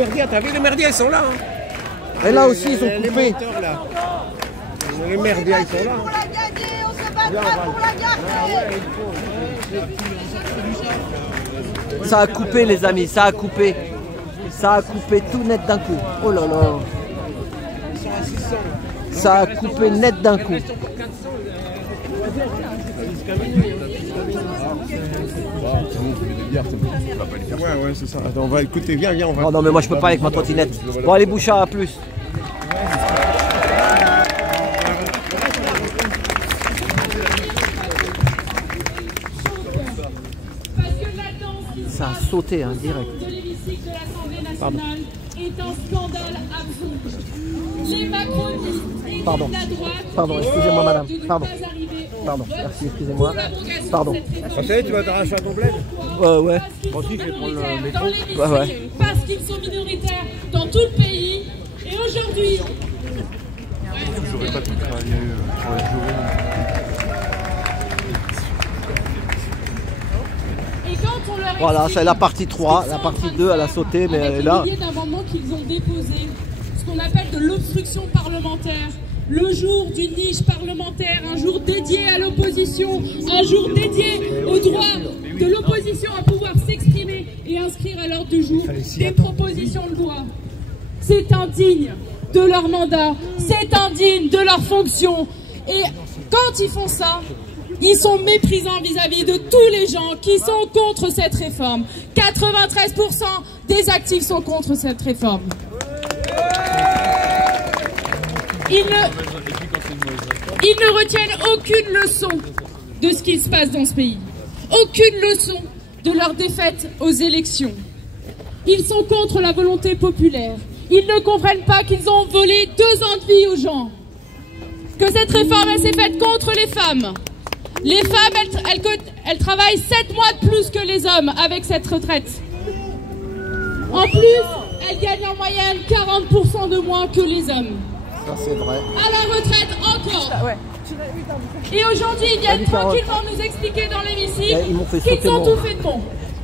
Merdias, t'as vu les merdias, ils sont là. Hein. Et là aussi, ils ont Les coupé. monteurs, là. Les merdias, ils sont là. Pour la gagner, on se battra pour la garder. Ça a coupé, les amis, ça a coupé. Ça a coupé tout net d'un coup. Oh là là. Ça a coupé net d'un coup. Ouais, c'est ça. Attends, on va écouter. Viens, on va. Oh non, mais moi je peux pas avec ma trottinette. Bon, allez, Bouchard, à plus. Ça a sauté, hein, direct. Pardon. Est un scandale absolu. Les macronistes et Pardon. la droite. Pardon, excusez-moi, madame. Pardon. Pardon, merci, excusez-moi. Pardon. Ah, ça y est, tu vas t'arracher à ton bled? Ouais. Moi aussi, je vais prendre le métro. Dans l'hémicycle, parce qu'ils sont minoritaires dans tout le pays. Et aujourd'hui, J'aurais pas pu travailler sur la journée. et quand on leur Voilà, explique c'est la partie 3. ce qu'ils La sont en partie train de 2, elle a faire sauté, mais elle est avec là. le millier d'amendements qu'ils ont déposés, ce qu'on appelle de l'obstruction parlementaire. Le jour d'une niche parlementaire, un jour dédié à l'opposition, un jour dédié au droit de l'opposition à pouvoir s'exprimer et inscrire à l'ordre du jour des propositions de loi. C'est indigne de leur mandat, c'est indigne de leur fonction. Et quand ils font ça, ils sont méprisants vis-à-vis de tous les gens qui sont contre cette réforme. 93% des actifs sont contre cette réforme. Ils ne retiennent aucune leçon de ce qui se passe dans ce pays. Aucune leçon de leur défaite aux élections. Ils sont contre la volonté populaire. Ils ne comprennent pas qu'ils ont volé 2 ans de vie aux gens. Que cette réforme, elle s'est faite contre les femmes. Les femmes, elles travaillent 7 mois de plus que les hommes avec cette retraite. En plus, elles gagnent en moyenne 40% de moins que les hommes. Ça, c'est vrai. À la retraite encore. Et aujourd'hui, ils viennent tranquillement nous expliquer dans l'hémicycle Ils m'ont fait qu'ils sauter ont mon... tout fait de bon.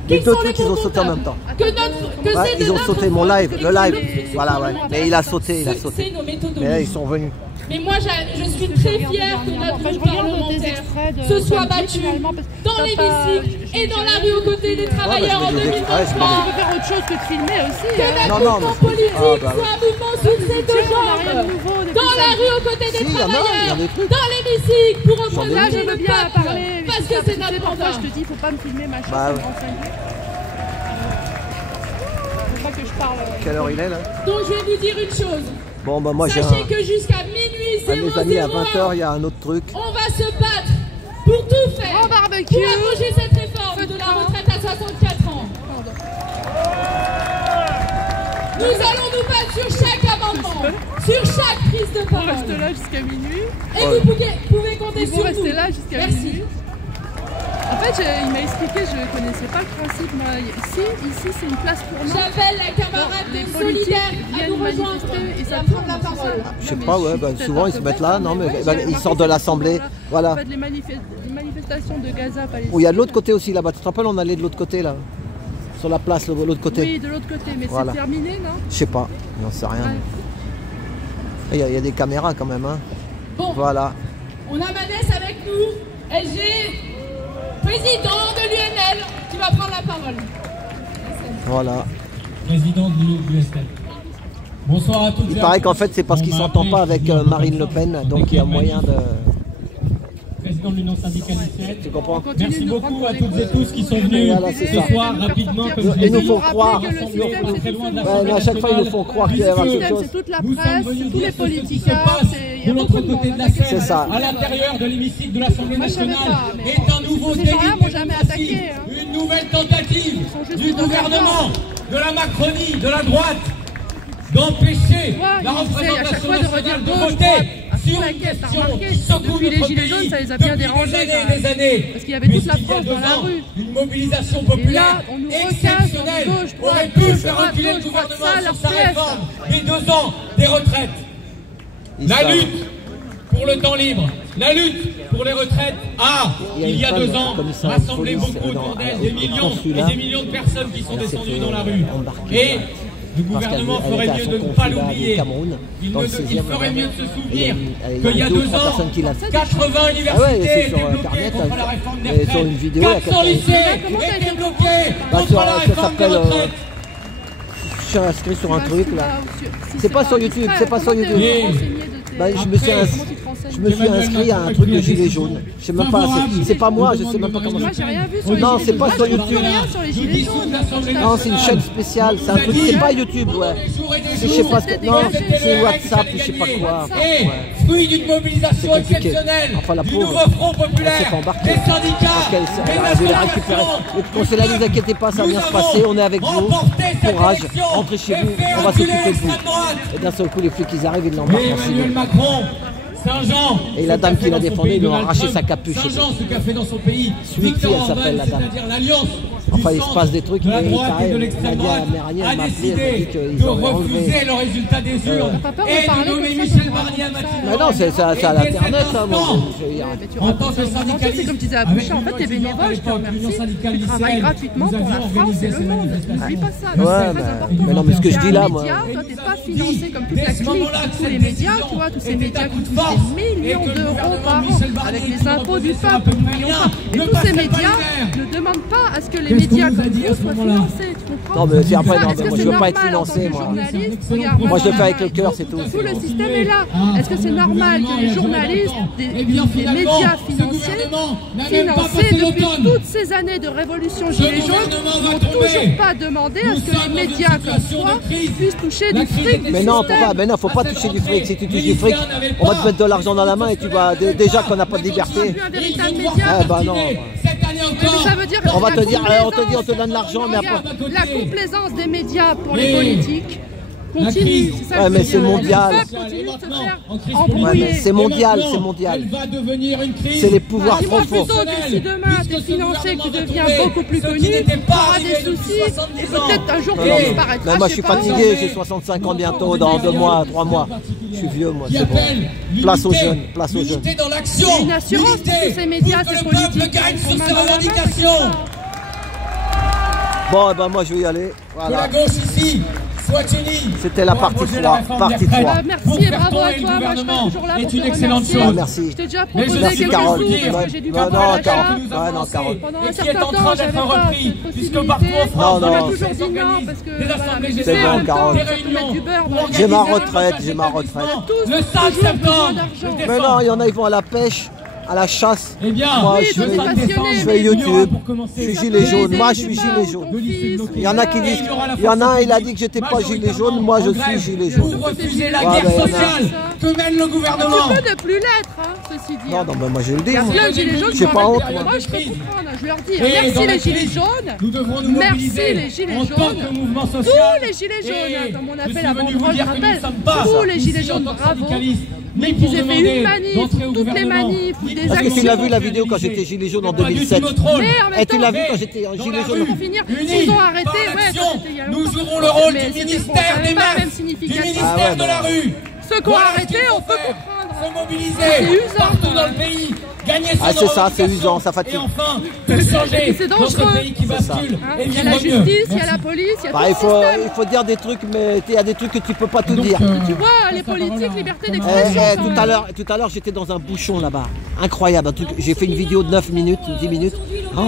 Les Qu'ils deux sont les trucs, ils ont bons sauté en comptables. même temps. Que Ouais, c'est de ils ont notre sauté mon faute live, et le que live. l'obstruction Voilà, ouais. Mais il a sauté, il a c'est sauté. nos méthodologies. Mais là, ils sont venus. Mais moi, je suis très fière que notre groupe parlementaire se soit battu dans l'hémicycle et dans la rue aux côtés des travailleurs en 2023. On peut faire autre chose que de filmer aussi. Que hein. notre Non, mouvement mais- politique Ah, bah soit un mouvement sous ses deux On n'a rien de jambes. nouveau depuis Dans la ça. rue aux côtés des Si, il y en a travailleurs, des trucs. dans l'hémicycle pour représenter Je le veux bien peuple, parler. parce que c'est notre Parfois, mandat. je te dis, faut pas me filmer, machin, Bah ça me ouais. rend cinglé. Faut pas que je parle. Quelle heure il est, là? Donc je vais vous dire une chose. Bon, bah moi, j'ai Sachez un... que jusqu'à minuit Ah, les amis, à 00, 20h, il y a un autre truc. on va se battre pour tout faire En barbecue. pour abroger cette réforme de la retraite à 64 ans. Nous allons nous battre sur chaque amendement, sur chaque prise de On parole. reste là jusqu'à minuit. Et vous pouvez compter Ils vont sur rester nous. là jusqu'à Merci. minuit. En fait, il m'a expliqué, je ne connaissais pas le principe. Moi, ici c'est une place pour nous. J'appelle la camarade Les de politiques Solidaire à viennent nous rejoindre manifester et et ça à tourne, prendre la c'est parole. ça. Je sais Non, pas, mais ouais, je bah, suis souvent ils se mettent là, non, mais Ouais, bah, j'ai ils remarqué sortent de que l'Assemblée, c'était là. voilà. En fait, les manifestations de Gaza palestinienne. Où il y a de l'autre côté aussi là-bas, tu te rappelles, on allait de l'autre côté là, sur la place de l'autre côté. Oui, de l'autre côté, mais Voilà. c'est terminé, non? Je sais pas, j'en sais rien. Ouais. Il y a des caméras quand même, hein. Bon, Voilà. on a Manès avec nous, LG, président de l'UNL, qui va prendre la parole. Voilà. Président de l'USL. Bonsoir à toutes et à tous. Il paraît qu'en fait c'est parce qu'il s'entend pas avec Marine Le Pen, donc il y a moyen de... Président de l'Union syndicale ICL. Tu comprends? Merci beaucoup à toutes et tous qui sont venus Voilà, c'est ce ça. soir rapidement. Comme je Ils l'ai nous dit, font croire. que le système, c'est très loin de Ouais, l'Assemblée mais à chaque fois ils nous nationale. font croire qu'il y a quelque système, chose. c'est toute la Nous presse, sommes venus c'est tous dire les ce qui se politiciens, passe il y de a l'autre beaucoup de côté monde. de la scène, C'est ça. à l'intérieur de l'hémicycle de l'Assemblée Moi, je savais nationale, pas, mais est un nouveau ces délit gens-là de m'ont jamais démocratie, attaqué, hein. une nouvelle tentative juste du dans leur gouvernement, de la Macronie, de la droite, d'empêcher Ouais, la ils essaient à chaque représentation fois de nationale redire de gauche, voter droite, à sur la une caisse, t'as question remarqué, qui secoue depuis les notre Gilets pays jaunes, ça les a bien depuis dérangés, des quand années, même. des années. Parce qu'il y avait Mais toute la s'il y a France dans 2 la ans, rue. une mobilisation Et populaire là, on nous recasse, exceptionnelle on dit gauche, droite, aurait pu gauche, faire droite, reculer le gauche, droite, gouvernement ça, sur leur sa pièce. réforme des 2 ans des retraites. Ils La savent. lutte pour le temps libre, la lutte pour les retraites a, il y a 2 ans, rassemblé beaucoup de monde, des millions et des millions de personnes qui sont descendues dans la rue. Et Le parce qu'elle gouvernement elle ferait était à mieux son de ne pas consulat du l'oublier. Cameroun, dans le Il 16e. ferait mieux de se souvenir Il qu'il y a 2 ou 2 3 ans, personnes qui l'ont fait. 80 Ah ouais, universités c'est étaient sur bloquées internet, contre la réforme des et sur une retraites. vidéo, il y a 400 quelqu'un- lycées Comment t'as étaient été bloqués Bah, contre sur- la ça réforme des s'appelle, retraites. Je suis inscrit sur un truc là. Si C'est pas sur YouTube, indiscret, c'est pas sur comment t'es YouTube. renseigné de tes- Bah, je me suis Après, inscrit. Comment tu te renseignes? Je me suis inscrit à un truc de gilet jaune. Je sais même pas, c'est pas moi, je sais même pas comment Moi, ça. j'ai rien vu sur les Non, gilets c'est jaunes. pas Moi, sur je comprends YouTube. rien sur les gilets jaunes. Non, c'est une chaîne spéciale, c'est un truc, c'est pas YouTube, ouais. Je sais pas ce que. Non, c'est WhatsApp, je sais pas quoi. Et, Ouais. fruit d'une mobilisation C'est compliqué. exceptionnelle, Enfin, la du pauvre, nouveau Front Elle s'est Populaire, pas embarquée. des syndicats, Parce qu'elle des elle a dû la récupérer. associations, Le conseiller, ne vous inquiétez pas, ça va bien se passer, on est avec vous. Courage, rentrez chez vous, on va s'occuper de vous. Et d'un seul coup, les flics, ils arrivent, ils l'embarquent en Emmanuel civil. Macron, Saint-Jean. Et la dame qui l'a défendu, ils lui ont arraché Trump. sa capuche. Saint-Jean, ce qu'a fait dans son pays. Sweetie, Viktor elle s'appelle, Orban, la dame. c'est-à-dire l'alliance. Enfin, du il se centre, passe des trucs, de la mais droite et de pareil, l'extrême Nadia droite Méranier, elle a m'a appelé, elle m'a décidé dit qu'ils de ont enlevé. refuser le résultat des urnes T'as pas peur de et parler de nommer comme ça, Michel toi, Barnier à comme ça. Matignon. Mais non, c'est à Et dès l'internet, cet ça, moi. instant, Tu en tant que racontes, syndicaliste, c'est comme tu disais à avec Boucher, en fait, t'es l'Union bénévole, je te étudiante, l'Union remercie. syndicale Tu travailles lycéenne, gratuitement nous pour la avions France et organisé le ces monde. manifestations. N'oublie pas ça, Ouais, c'est très bah, important. mais non, mais ce que je dis là, T'es un moi. média, toi, t'es pas financé comme toute Dès la ce clique, moment-là que tous cette les médias, décision tu vois, tous ces était médias à qui coup de touchent force des et millions que le d'euros gouvernement par an Michel Barnier, avec qui les impôts du représentait peuple, un peu plus n'oublions rien, pas. Et ne tous ces passerait pas médias l'hiver. ne demandent pas à ce que les Qu'est-ce qu'on médias vous a comme dit à vous ce soient moment-là? financés, tu comprends? Non, mais c'est après, Ça, non, est-ce mais que moi, c'est je veux pas être normal en tant financé, que moi. journaliste? Excellent Regarde, Moi, je le fais avec voilà, le cœur, c'est tout. tout le système est là. Est-ce que c'est normal que les journalistes, des médias financiers, financés depuis toutes ces années de révolution Gilets jaunes, n'ont toujours pas demandé à ce que les médias comme toi puissent toucher du fric du Mais non, système? pourquoi? Mais non, faut pas toucher du fric. Si tu touches du fric, on va te mettre de l'argent dans la main et tu vas. Déjà qu'on n'a pas de liberté. Plus un véritable média. Ah bah non. Cette année Mais encore, ça veut dire On va la te dire, on te dit, on te complaisance. donne l'argent, mais après. Regarde, la complaisance des médias pour les Oui. politiques continue. crise. C'est ça Ouais, que mais je veux c'est dire. mondial. Le peuple continue de se faire en crise embrouiller. Ouais, mais c'est mondial, Et maintenant, c'est mondial. Elle va devenir une crise. C'est les pouvoirs Dis-moi profonds. plutôt que si demain t'es financé, que tu deviens beaucoup plus connu, tu auras des soucis et peut-être un jour tu Et- disparaîtras. Mais moi, je je suis sais pas où. fatigué, j'ai 65 ans bientôt, dans 2 mois, 3 mois. Je suis vieux, moi, Qui c'est bon. appelle Place aux l'unité, jeunes, place aux jeunes. l'unité dans l'action. C'est une assurance pour L'unité tous ces médias, pour que ces le peuple politiques, gagne ils sur sont ses main dans la main, revendications. Bon, eh ben moi, je vais y aller. Que la Voilà. gauche ici soit unie. C'était la pour partie abroger 3, la réforme partie des retraites. 3. Merci Pour et faire bravo à tomber le toi. Moi, je gouvernement serai toujours là est pour une te excellente remercier. chose. Merci. Je t'ai déjà Mais proposé je Merci, quelques Carole. sous parce Ouais. que j'ai du Non, mal non, à Carole. l'achat. Ouais, non, Carole. Pendant Et un qui est certain en train temps, d'être j'avais pas repris, cette puisque possibilité. partout en France, Non, On a non. toujours dit non s'organisent parce que des voilà, assemblées mais tu C'est sais, bon, en même temps, Carole. ça peut mettre du beurre dans J'ai ma les retraite, j'ai ma retraite. tous Le 5 toujours besoin septembre. d'argent. je Mais non, il y en a, ils vont à la pêche, à la chasse. Eh bien, Moi, Oui, je toi, fais, t'es passionné, je mais fais il y aura YouTube. pour commencer. Je suis Ça gilet peut jaune. aider Moi, je tes suis parents, gilet jaune. ton fils, Il y en a qui disent, il y en a un, il a dit que j'étais pas gilet jaune. Moi, je suis gilet Pour jaune. refuser la Ouais, guerre mais il y en a- sociale que mène le gouvernement. Tu peux ne plus l'être, hein, ceci dit. Non, non, mais moi, je le dis. Il y a moi. plein de gilets jaunes qui J'ai vont pas arrêter. honte, moi. Moi, je peux comprendre. Je leur dis Et dans merci la les gilets crise, jaunes. Nous devrons nous Merci mobiliser les gilets en tant jaunes. que mouvement social. Tous les gilets Et jaunes, comme on je appelle suis la venu vous banderole, je dire que nous ne rappelle. sommes pas Tous les gilets ici en jaunes, tant que bravo. syndicalistes, Mais ni qu'ils pour aient fait demander une manif, d'entrer au toutes les gouvernement, manifs, ou ni des pour Parce que tu actions. l'as vu la vidéo quand j'étais gilet jaune en C'est pas du tout 2007. notre rôle. Mais en même Et tu l'as vu temps, quand j'étais en dans gilet la jaune. rue, pour finir, unis s'ils ont arrêté, par ouais, l'action, ça, c'était il y a nous longtemps. jouerons le rôle Mais du c'était bon, ministère ça des avait pas la même masses, du signification. ministère Ah ouais, de la rue. Ceux qui ont Voilà ce arrêté, qu'il faut on peut faire. comprendre. Se mobiliser C'est usant, partout quand dans même. le pays, gagner son Ah, c'est ça, c'est usant, ça fatigue. Et enfin, tout changer C'est dans ce dangereux. pays qui bascule Hein, et il y a vivre la mieux. justice, il y a Merci. la police, il y a Bah, tout il le faut, système. il faut dire des trucs, mais il y a des trucs que tu peux pas tout Donc, dire. Tu vois, les politiques, liberté Eh, d'expression. eh, quand tout même. à l'heure, j'étais dans un bouchon là-bas. Incroyable, un truc. J'ai fait une vidéo de 9 minutes, 10 minutes. Oh.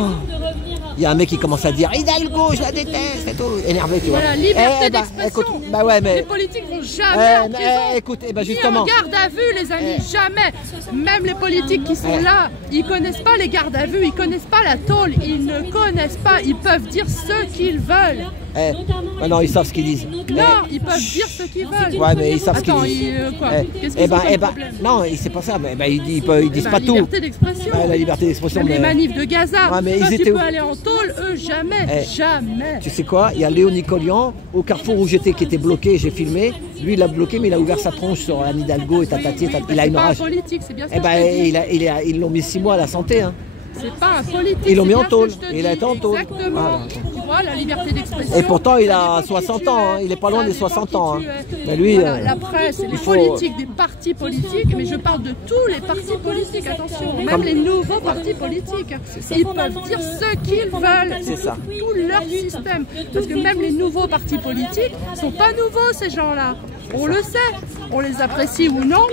Il y a un mec qui commence à dire Hidalgo, je la déteste et tout. Énervé, tu vois. Voilà, liberté Eh, bah, d'expression. écoute, bah ouais, mais. Les politiques vont jamais en prison. Écoute, eh ben Ni justement. en garde à vue, les amis, jamais. Même les politiques qui sont là, ils connaissent pas les gardes à vue, ils connaissent pas la tôle, ils ne connaissent pas, ils peuvent dire ce qu'ils veulent. Eh, non, ils savent ce qu'ils disent. Non, ils peuvent dire ce qu'ils veulent. Ouais, mais ils savent ce qu'ils Attends, disent. quoi Qu'est-ce Eh qu'ils ben, ont comme eh ben, problème? non, c'est pas ça. Mais ben, ils disent Ben, pas tout. liberté d'expression. Ouais, la liberté d'expression. Même les mais- manifs de Gaza. Ouais, mais Toi, ils tu étaient peux où aller en tôle, eux, jamais. Eh. Jamais. Tu sais quoi? Il y a Léo Nicolian, au carrefour où j'étais, qui était bloqué, j'ai filmé. Lui, il a bloqué, mais il a ouvert sa tronche sur Anne Hidalgo et tatati. Il a une C'est pas un rage. politique, c'est bien ça. Eh que je te ben, dis. ils l'ont mis 6 mois à la santé. Hein. C'est pas un politique. Ils l'ont c'est mis en bien ce que tôle. je te Il a dis. été en tôle. Exactement. Voilà. droit, la liberté d'expression. Et pourtant, il a 60 ans, hein. Il est pas loin des 60 ans. Hein. Mais lui, voilà, la presse, les politiques des partis politiques, mais je parle de tous les partis politiques, attention, même les nouveaux partis politiques. Ils peuvent dire ce qu'ils veulent. C'est ça. Tout leur système. Parce que même les nouveaux partis politiques ne sont pas nouveaux, ces gens-là. On le sait. On les apprécie ou non.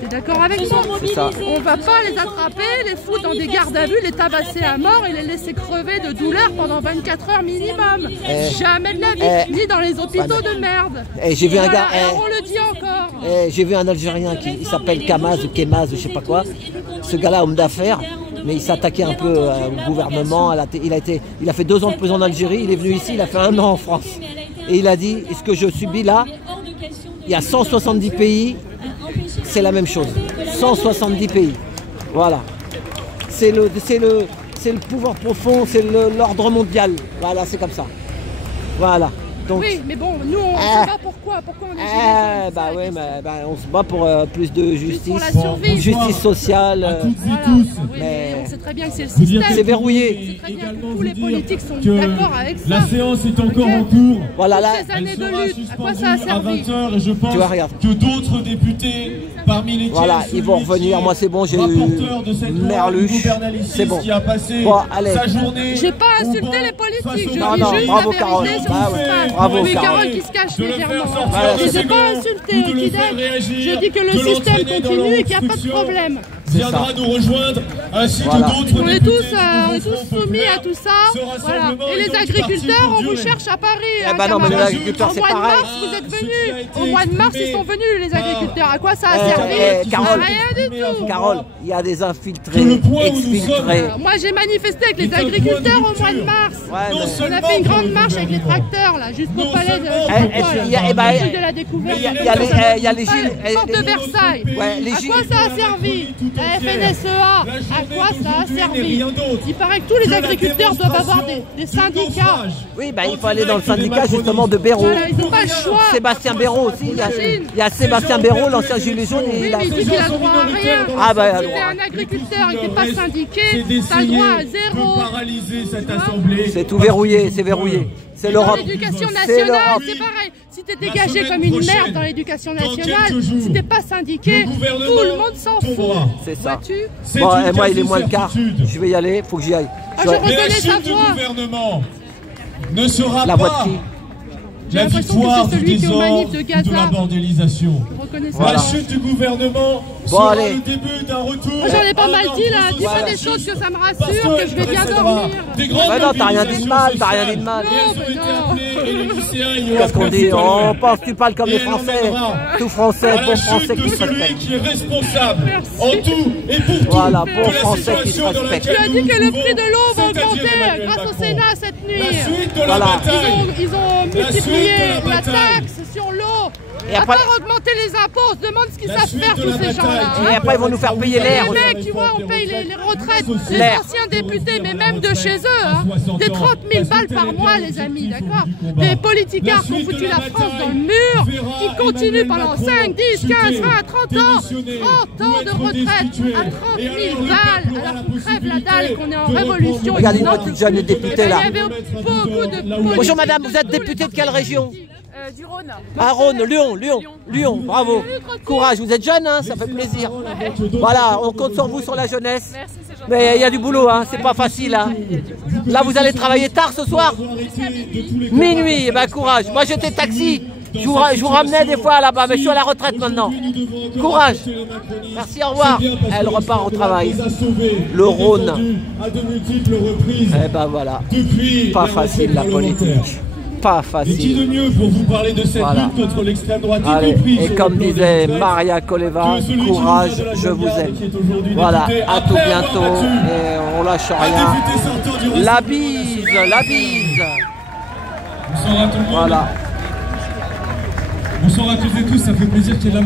T'es d'accord avec moi? C'est ça. On va pas les attraper, les foutre dans des gardes à vue, les tabasser à mort et les laisser crever de douleur pendant 24 heures minimum. Jamais de la vie, ni dans les hôpitaux de merde. J'ai vu un gars. On le dit encore. J'ai vu un Algérien qui s'appelle Kamaz ou Kemaz, je sais pas quoi. Ce gars-là, homme d'affaires, mais il s'attaquait un peu au gouvernement. Il a fait 2 ans de prison en Algérie. Il est venu ici, il a fait 1 an en France. Et il a dit, ce que je subis là, il y a 170 pays, c'est la même chose. 170 pays. Voilà. C'est le pouvoir profond, c'est l'ordre mondial. Voilà, c'est comme ça. Voilà. Donc, oui, mais bon, nous on se bat pourquoi on est gilets bah oui, mais on se bat pour plus de justice, pour la survie, justice sociale. Voilà. Mais on sait très bien que c'est le système. C'est verrouillé. C'est très bien que tous les politiques sont d'accord avec ça. La séance est encore en cours. Voilà, là. Ces années de lutte, à quoi ça a servi? À 20h, et je pense que d'autres députés parmi les voilà, ils vont revenir. Moi, c'est bon, j'ai eu Merluche. C'est bon. Bon, allez. J'ai pas insulté les politiques. Je dis non, juste bravo, la Carole. vérité sur ce qui se passe. Bravo, oui, Carole. Carole qui se cache légèrement. Voilà, Je ne les ai pas insultés au Kidec. Je dis que le système continue et qu'il n'y a pas de problème. Viendra nous rejoindre ainsi que d'autres. On est tous soumis à tout ça. Voilà. Et les agriculteurs, on vous cherche à Paris. Eh ben non, mais les agriculteurs, c'est pareil. Au mois de mars, vous êtes venus. Au mois de mars, ils sont venus, les agriculteurs. À quoi ça a servi? Carole, rien du tout. Carole, il y a des infiltrés, exfiltrés. Moi, j'ai manifesté avec les agriculteurs au mois de mars. On a fait une grande marche avec les tracteurs, là, jusqu'au palais de la découverte. Il y a les gilets. Porte de Versailles. À quoi ça a servi? La FNSEA, à quoi ça a servi? Il paraît que tous les agriculteurs doivent avoir des syndicats. Oui, bah, il faut aller dans le syndicat justement de Béraud. Voilà, ils n'ont pas le choix. Sébastien Béraud aussi. Il y a Sébastien Béraud, l'ancien gilet jaune. Oui, mais il dit qu'il a droit à rien. Ah bah, si t'es un agriculteur et que t'es pas syndiqué, t'as le droit à zéro. C'est tout verrouillé, c'est verrouillé. C'est l'Europe. L'éducation nationale, c'est pareil. Si t'es dégagé comme une merde dans l'éducation nationale, si t'es pas syndiqué, tout le monde s'en fout. C'est ça. Bon, et moi, il est moins le quart. Je vais y aller, faut que j'y aille. Je reconnais sa voix. Ne sera la voix pas de qui? la victoire du désordre de de la bordélisation. La chute du gouvernement sera le début d'un retour. J'en ai pas mal dit là, dis-moi des choses que ça me rassure, que je vais bien dormir. Ouais, non, t'as rien dit de mal, t'as rien dit de mal. Qu'est-ce qu'on dit? On pense que tu parles comme les Français. Tout Français, bon Français qui se respecte. Qui est responsable en tout et pour tout. Voilà, bon Français qui se respecte. Tu as dit que le prix de l'eau va augmenter grâce au Sénat cette nuit. Voilà. Ils ont multiplié la taxe sur l'eau. Et après, augmenter les impôts, on se demande ce qu'ils savent faire tous ces gens-là. Et après, ils vont nous faire payer l'air. Les mecs, tu vois, on paye les retraites des anciens députés, mais même de chez eux. Hein. Des 30 000 balles par mois, les amis, d'accord? Des politicards qui ont foutu la France dans le mur, qui continuent pendant 5, 10, 15, 20, 30 ans. 30 ans de retraite à 30 000 balles, alors qu'on crève la dalle, qu'on est en révolution. Regardez une petite jeune députée là. Il y avait beaucoup de Bonjour madame, vous êtes députée de quelle région? Du Rhône. Ah, Rhône, Lyon, bravo. Courage, vous êtes jeune, hein, ça fait plaisir. Voilà, on compte sur vous, sur la jeunesse. Merci, c'est gentil. Mais il y a du boulot, hein, c'est pas facile. Hein. Là, vous allez travailler tard ce soir? Minuit, eh ben courage. Moi, j'étais taxi. Je vous ramenais des fois là-bas, mais je suis à la retraite maintenant. Courage. Merci, au revoir. Elle repart au travail. Le Rhône. Eh ben voilà. Pas facile la politique. Pas facile. Et qui de mieux pour vous parler de cette lutte contre l'extrême droite, et comme disait Maria Koleva, courage, je vous aime. Voilà, à tout bientôt et on lâche rien. La bise, la bise. Bonsoir à tout le monde. Voilà. Bonsoir à toutes et tous, ça fait plaisir qu'il y ait de la